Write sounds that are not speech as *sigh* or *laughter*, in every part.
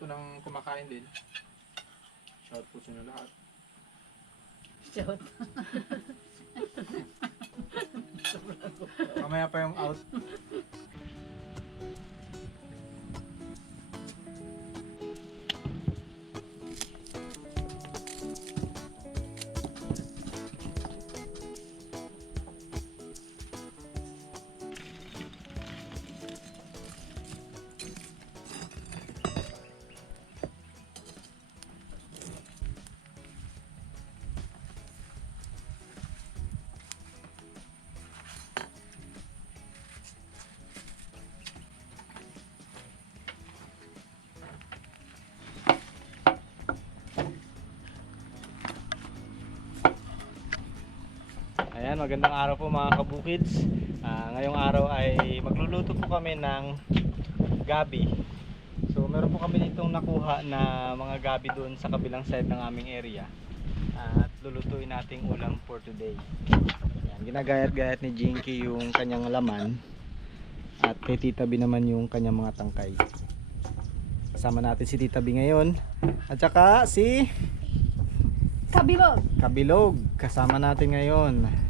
po ng kumakain din. Shout po sa inyo lahat. Shout. Mamaya pa yung out. Ayan, magandang araw po mga kabukids. Ah, ngayong araw ay magluluto po kami ng gabi. So meron po kami ditong nakuha na mga gabi doon sa kabilang side ng aming area. Ah, at lulutuin nating ulam for today. Ayan, ginagayat-gayat ni Jinky yung kanyang laman. At kay Tita B naman yung kanyang mga tangkay. Kasama natin si Tita B ngayon. At saka si Kabilog. Kabilog kasama natin ngayon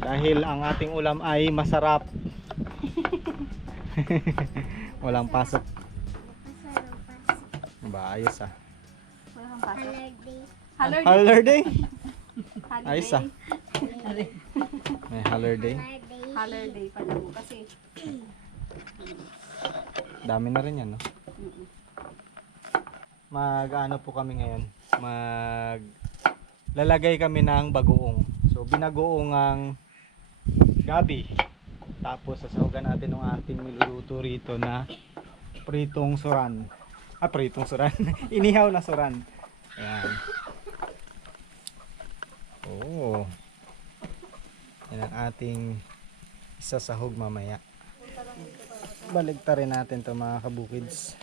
dahil ang ating ulam ay masarap *laughs* walang pasok ba ayos ah Wala kang pasok. Holiday. Holiday. ayos ah may holiday Holiday. Holiday pala mo kasi. dami na rin yan no mag ano po kami ngayon mag lalagay kami ng bagoong so binagoong ang gabi. Tapos sasahugan natin ng ating niluluto rito na pritong suran. Ah pritong suran. *laughs* Inihaw na suran. Ayan. Oo yan ang ating isasahog mamaya. Baligta rin natin to mga kabukids.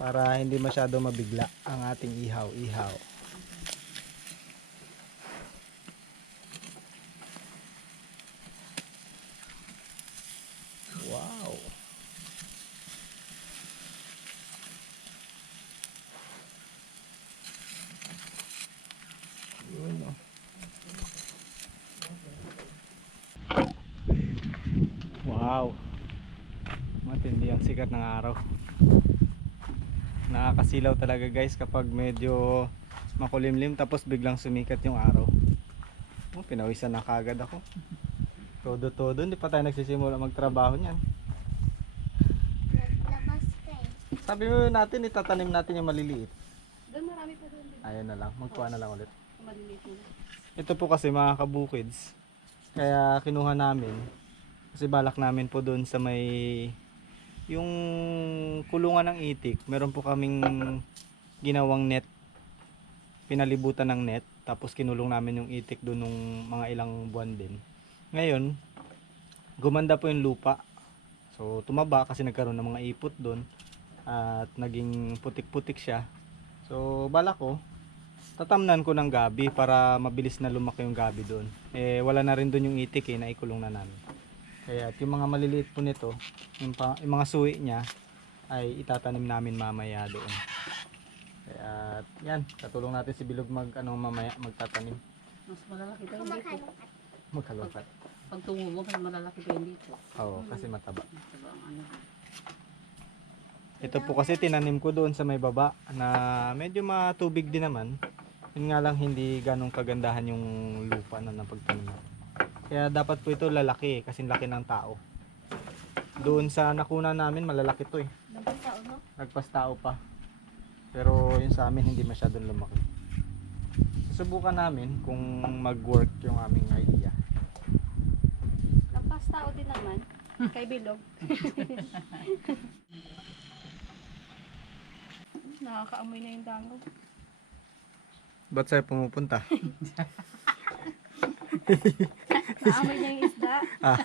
Para hindi masyado mabigla ang ating ihaw ihaw wow yun oh. wow matindi ang sikat ng araw. Nakakasilaw talaga guys kapag medyo makulimlim tapos biglang sumikat yung araw. Oh, pinawisan na kagad ako. Todo todo hindi pa tayo nagsisimula magtrabaho niyan. Sabi mo natin itatanim natin yung maliliit. Doon marami pa doon. ayun na lang magkuha na lang ulit. Maliliit ito po kasi mga kabukids. Kaya kinuha namin kasi balak namin po doon sa may yung kulungan ng itik meron po kaming ginawang net pinalibutan ng net tapos kinulong namin yung itik doon nung mga ilang buwan din ngayon gumanda po yung lupa so tumaba kasi nagkaroon ng mga ipot doon at naging putik-putik siya so balak ko tatamnan ko ng gabi para mabilis na lumaki yung gabi doon. Eh wala na rin doon yung itik eh, naikulong na namin. Kaya at yung mga maliliit po nito, yung, pa, yung mga suwi niya ay itatanim namin mamaya doon. Kaya at yan, katulong natin si Bilog mag ano mamaya magtatanim, Mas malalaki pa yung dito. maghalupat. Pag tungo mo, mas malalaki pa yung dito. Oo, kasi mataba. Diba ang ano? Ito po kasi tinanim ko doon sa may baba na medyo matubig din naman. Yun nga lang hindi ganong kagandahan yung lupa na napagtanim. Kaya dapat po ito lalaki eh, kasi laki ng tao. Doon sa nakuna namin malalaki to eh. Nagpas tao, no? Nagpas tao pa. Pero yun sa amin hindi masyadong lumaki. Subukan namin kung mag-work yung aming idea. Nagpas tao din naman. *laughs* Kay Bilog. *laughs* Nakakaamoy na yung dango. Ba't sa'yo pumupunta? *laughs* Naamoy na yung isda. *laughs* Ah,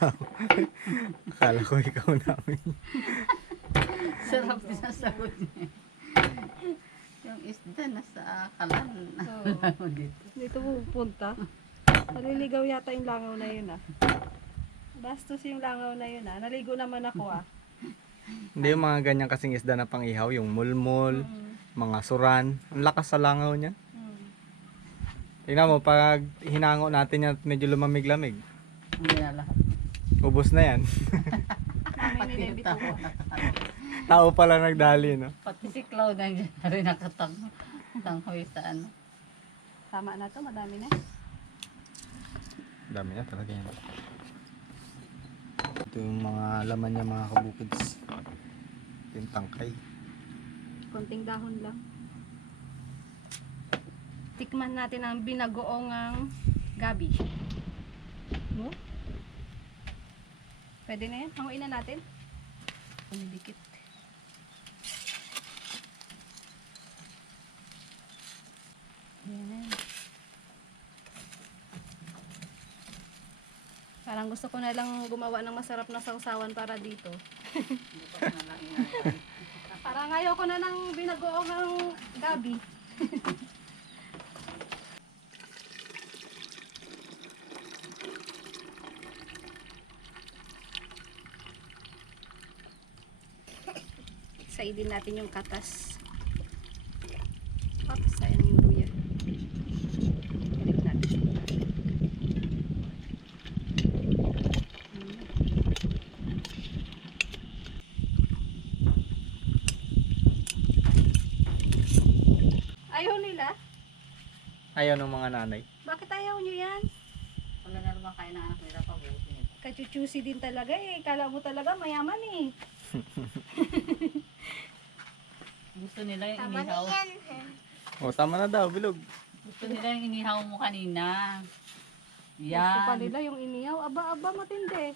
akala ko ikaw namin. Sarap din ang sagot niya. Yung isda nasa kalan. Oo. *laughs* dito. Dito pupunta. Naliligaw yata yung langaw na yun ah. Bastos yung langaw na yun ah. Naligo naman ako ah. Hindi yung mga ganyan kasing isda na pang-ihaw, yung mulmul, Mm. mga suran. Ang lakas sa langaw niya. Tingnan mo, pag hinango natin yan at medyo lumamig-lamig, Hindi na lahat. ubos na yan. Pati yung tao. Tao pala nagdali, no? Pati si Cloud nandiyan na rin nakatang tanghoy sa ano. Tama na to, madami na. Dami na talaga yan. Ito yung mga laman niya mga kabukids. Ito yung tangkay. Konting dahon lang. Tikman natin ang binagoongang gabi. No? Pwede na yan. Hanguin na natin. Umidikit. Yan. Parang gusto ko na lang gumawa ng masarap na sausawan para dito. Na. *laughs* Parang ayaw ko na ng binagoong ng gabi. *laughs* Saidin natin yung katas. Oops, sayang yung luya. Balik natin. Mm. Ayaw nila? Ayaw ng mga nanay. Bakit ayaw nyo yan? Wala na naman kain ng anak nila pabuti. Kachuchusi din talaga eh. Kala mo talaga mayaman eh. *laughs* Gusto nila yung Tama na inihaw. yan. O, tama na daw, bilog. Gusto nila yung inihaw mo kanina. Gusto pa Yan. nila yung iniyaw. Aba, aba, matindi.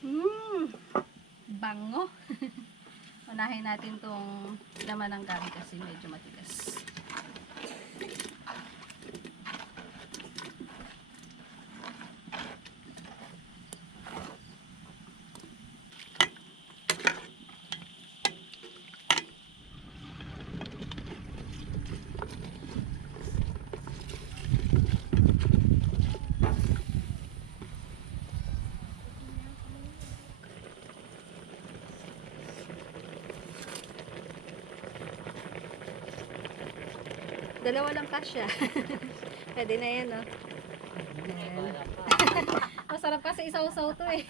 Mmm. Bango. *laughs* Unahin natin tong laman ng gabi kasi medyo matigas. Dalawa lang kasya. *laughs* Pwede na yan, no? *laughs* Masarap kasi isaw-saw to eh.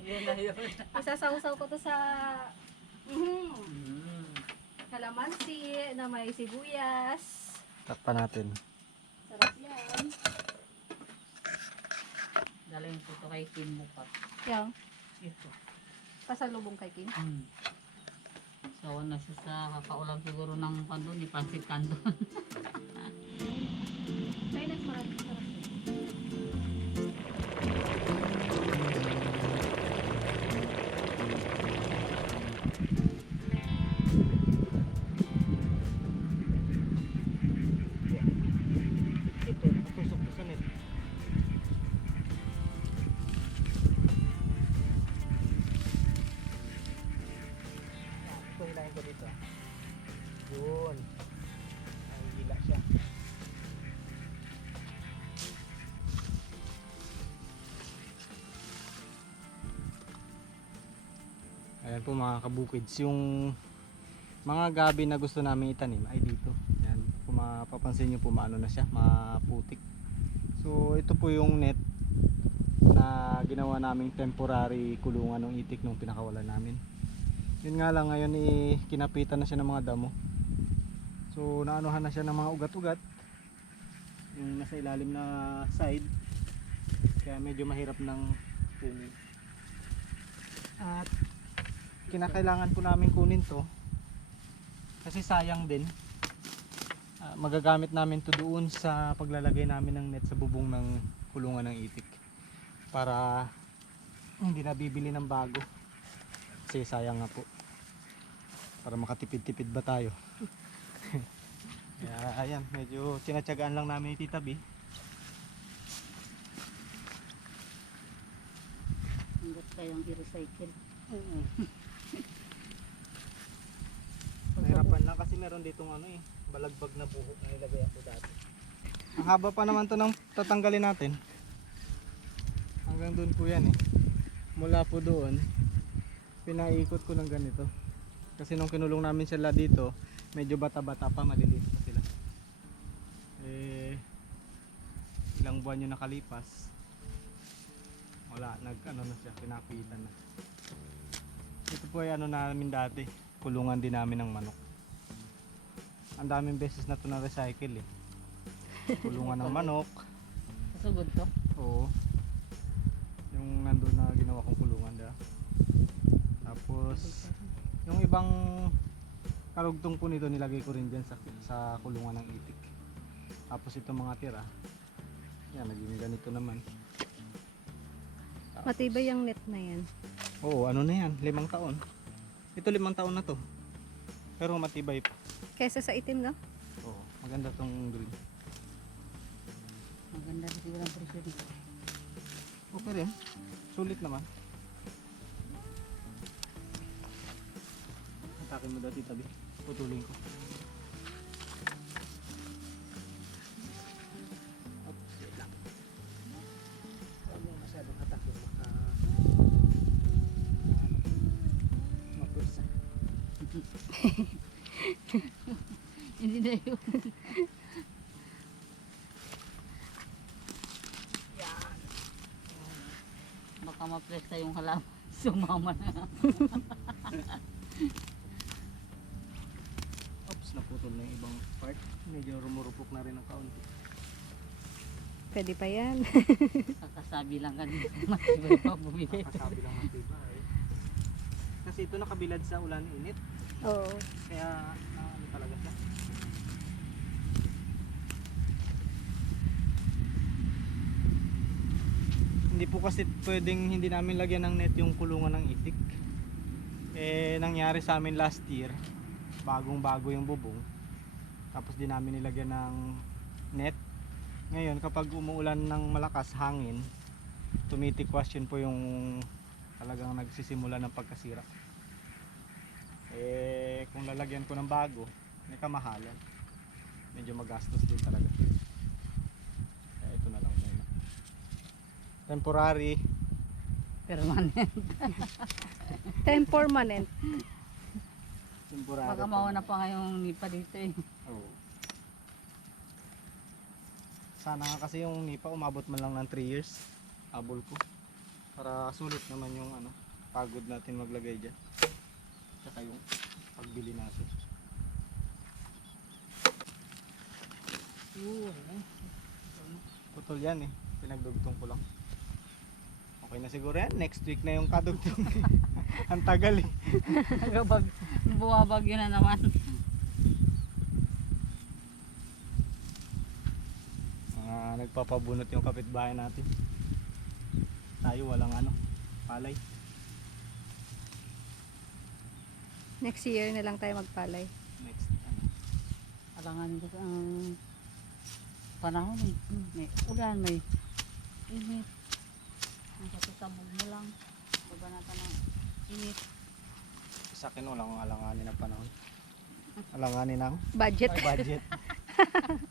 Yun na yun. *laughs* Isasaw-saw ko to sa mm, kalamansi na may sibuyas. Takpan natin. Sarap yan. Dala yung puto kay Kim bukas. Yan. Ito. Pasalubong kay Kim. Mm. Sawa na siya sa kakaulam siguro ng kando ni Pansit Kando. Ay, *laughs* nagmarami. Po mga kabukids, yung mga gabi na gusto namin itanim ay dito. Ayan, kung mapapansin nyo po maano na siya, maputik. So ito po yung net na ginawa naming temporary kulungan ng itik nung pinakawalan namin. Yun nga lang ngayon eh, kinapitan na siya ng mga damo. So naanuhan na siya ng mga ugat-ugat. Yung nasa ilalim na side. Kaya medyo mahirap ng kunin. At kinakailangan po namin kunin to. Kasi sayang din. Ah, magagamit namin to doon sa paglalagay namin ng net sa bubong ng kulungan ng itik. Para hindi na bibili ng bago. Kasi sayang nga po. Para makatipid-tipid ba tayo? *laughs* Kaya ayan medyo tinatsagaan lang namin ni Tita B. Hanggat kayong i-recycle. Nahirapan lang kasi meron ditong ano eh, balagbag na buhok na nilagay ako dati. Ang haba pa naman to ng tatanggalin natin. Hanggang doon po yan eh. mula po doon, pinaikot ko ng ganito. Kasi nung kinulong namin sila dito, medyo bata-bata pa, maliliit pa sila. Eh, ilang buwan yung nakalipas, wala, nag ano na siya, pinakuitan na. Ito po ay ano namin dati, kulungan din namin ng manok. Ang daming beses na to na recycle eh. Kulungan ng manok, Kasugod to. Oo. Yung nandun na ginawa kong kulungan da. Tapos yung ibang karugtong po nito nilagay ko rin dyan sa, sa kulungan ng itik. Tapos itong mga tira. Yan, naging ganito naman. Tapos- Matibay yung net na yan. Oo, ano na yan? Limang taon. Ito limang taon na to. Pero matibay pa. Kesa sa itim, no? Oo, maganda tong green. Maganda rin siguro ang presyo dito. Okay rin. Sulit naman. Atake mo dati tabi. Putulin ko. Na yun. Baka mapresta yung halaman. *laughs* Sumama na. Oops, naputol na yung ibang part. Medyo rumurupok na rin ang kaunti. Pwede pa yan. *laughs* Kakasabi lang kanina. *laughs* Matibay pa bumili. Kakasabi lang matibay. Kasi ito nakabilad sa ulan init. Oo. Kaya na ano talaga siya. Hindi po kasi pwedeng hindi namin lagyan ng net yung kulungan ng itik. Eh nangyari sa amin last year, bagong bago yung bubong. Tapos di namin nilagyan ng net. Ngayon kapag umuulan ng malakas hangin, tumitikwas yun po yung talagang nagsisimula ng pagkasira eh kung lalagyan ko ng bago may kamahalan medyo magastos din talaga kaya ito na lang muna temporary. Permanent. *laughs* Temporary. Baka mauna pa ngayong nipa dito eh. Oo. sana nga kasi yung nipa umabot man lang ng 3 years. Abol ko. Para sulit naman yung ano pagod natin maglagay dyan. Tsaka yung pagbili natin. Putol yan eh. Pinagdugtong ko lang okay na siguro yan next week na yung kadugtong *laughs* ang tagal eh Nagabag, bumabagyo na naman. mga nagpapabunot yung kapitbahay natin tayo walang ano palay Next year na lang tayo magpalay. next ano, Alanganin ko ang panahon eh. May ulan, may init. Ang kasasabog mo lang. Pabanatan ng init. sa akin walang alanganin ng panahon alanganin ng Budget. budget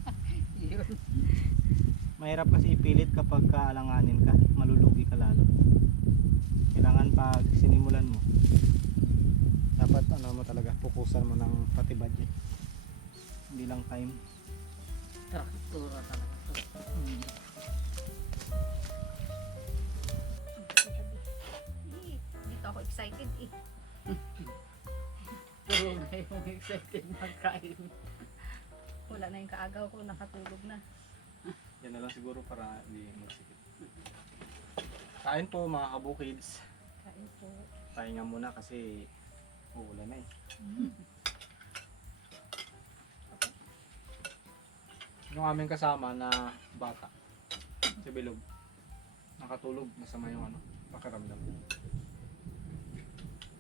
*laughs* mahirap kasi ipilit kapag kaalanganin ka malulugi ka lalo kailangan pag sinimulan mo dapat ano mo talaga fokusan mo ng pati budget hindi lang time Traktura talaga to. Puro ngayong excited magkain. Wala na yung kaagaw ko, nakatulog na. yan na lang siguro para hindi magsikip kain po mga kabukids Kain po. pahinga muna kasi uulan na eh yung aming kasama na bata si Bilog nakatulog masama yung ano pakiramdam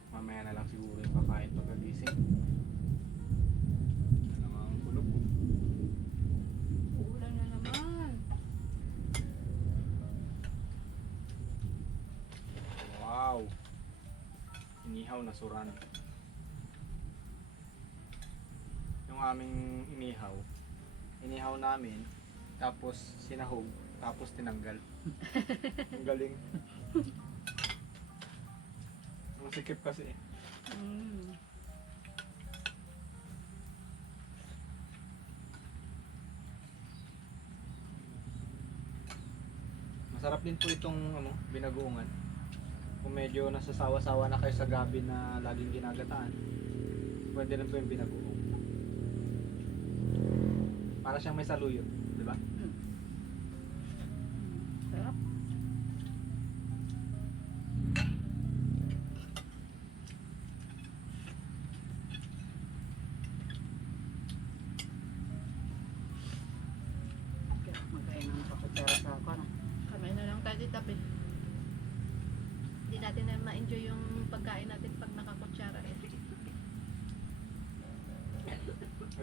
mamaya na lang siguro yung kakain pagkagising yan lang ang bulog Uulan na naman. wow inihaw na suran yung aming inihaw inihaw namin tapos sinahog tapos tinanggal *laughs* ang galing Masikip kasi eh. Mm. Masarap din po itong ano, binagoongan. Kung medyo nasasawa-sawa na kayo sa gabi na laging ginagataan, pwede rin po yung binagoong. Para siyang may saluyot,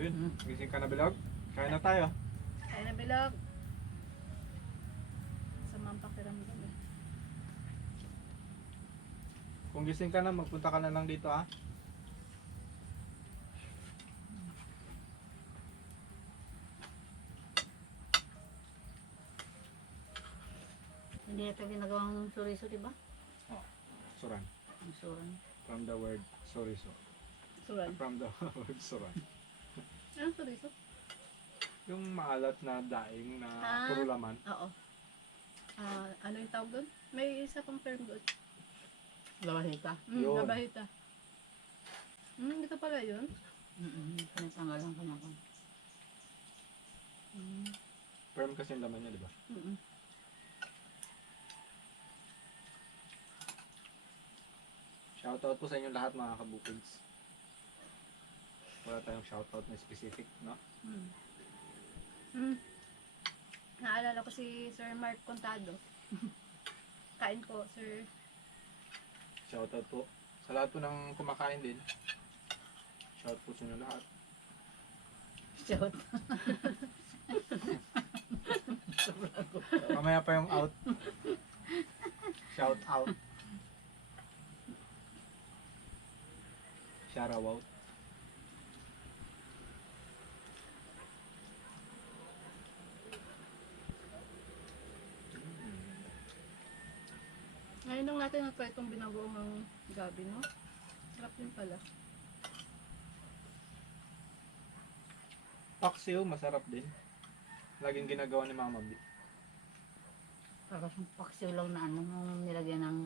Ayun, gising ka na bilog. Kain na tayo. Kaya na bilog. Sa mampakiramdam eh. Kung gising ka na, magpunta ka na lang dito ah. Hindi ito ginagawang suriso, di ba? Suran. Ang suran. From the word soriso. Suran. From the *laughs* word suran. Anong suriso? Yung maalat na daing na Ah. puro laman. Oo. Ah, ano yung tawag doon? May isa pang term doon. Lawahita. Mm, Yun. nabahita. Hmm, dito pala yun. Mm-mm. Pinatanggal lang ko na ako. Mm. Firm kasi yung laman niya, di ba? Mm-mm. Shoutout po sa inyo lahat mga kabukids. Wala tayong shoutout na specific, no? Mm. Mm. Naalala ko si Sir Mark Contado. *laughs* Kain po, Sir. Shoutout po. Sa lahat po ng kumakain din. Shoutout po sa inyo lahat. Shout. *laughs* Mamaya pa yung out. Shout out. Shout out. Ngayon lang natin na-try itong binagoong ng gabi, no? Sarap din pala. Paksiw, masarap din. Laging ginagawa ni Mama B. Para sa paksiw lang na ano, yung nilagyan ng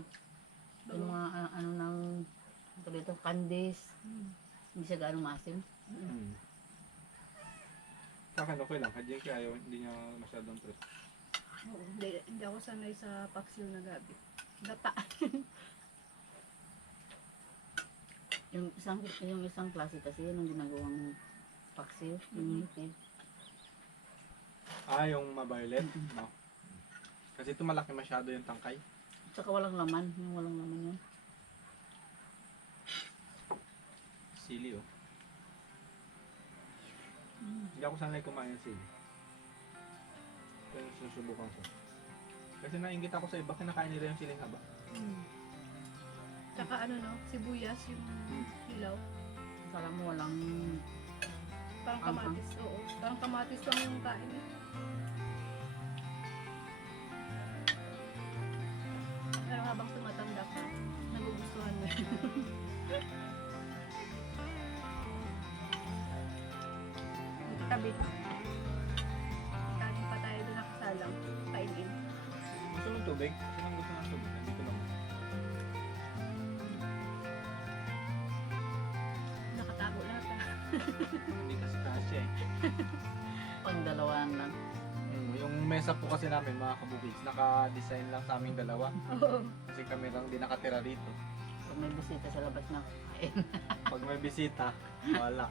yung mga ano, ano ng ito dito, candies. Mm. Hindi siya gaano maasim. Mm. Sa akin okay lang. Hadyan kaya ayaw, hindi niya masyadong trip. Oo, hindi, hindi ako sanay sa paksiw na gabi. Gata. *laughs* Yung isang yung isang klase kasi yun ang ginagawang paksiw, yung hitid. Ah, yung ma-violet? No. Kasi ito malaki masyado yung tangkay. Tsaka walang laman, yung walang laman yun. Sili oh. Hindi ako sanay kumain ng sili. Pero susubukan ko. Kasi nainggit ako sa iba, kinakain nila yung siling haba. Mm. Tsaka ano no, sibuyas, yung Mm. hilaw. Kala mo walang Parang Ang- kamatis. Oo, parang kamatis lang yung kain eh. Pero habang tumatanda ka, nagugustuhan mo. Dito tabi. Tubig? Gusto ng gusto ng tubig. Nandito lang. Nakatago lahat ah. *laughs* Hindi kasi kasya eh. pang dalawaan lang. Mm, yung mesa po kasi namin mga kabukids, naka-design lang sa aming dalawa. Oo. Kasi kami lang din nakatira rito. Pag may bisita sa labas na kain. Pag may bisita, *laughs* wala.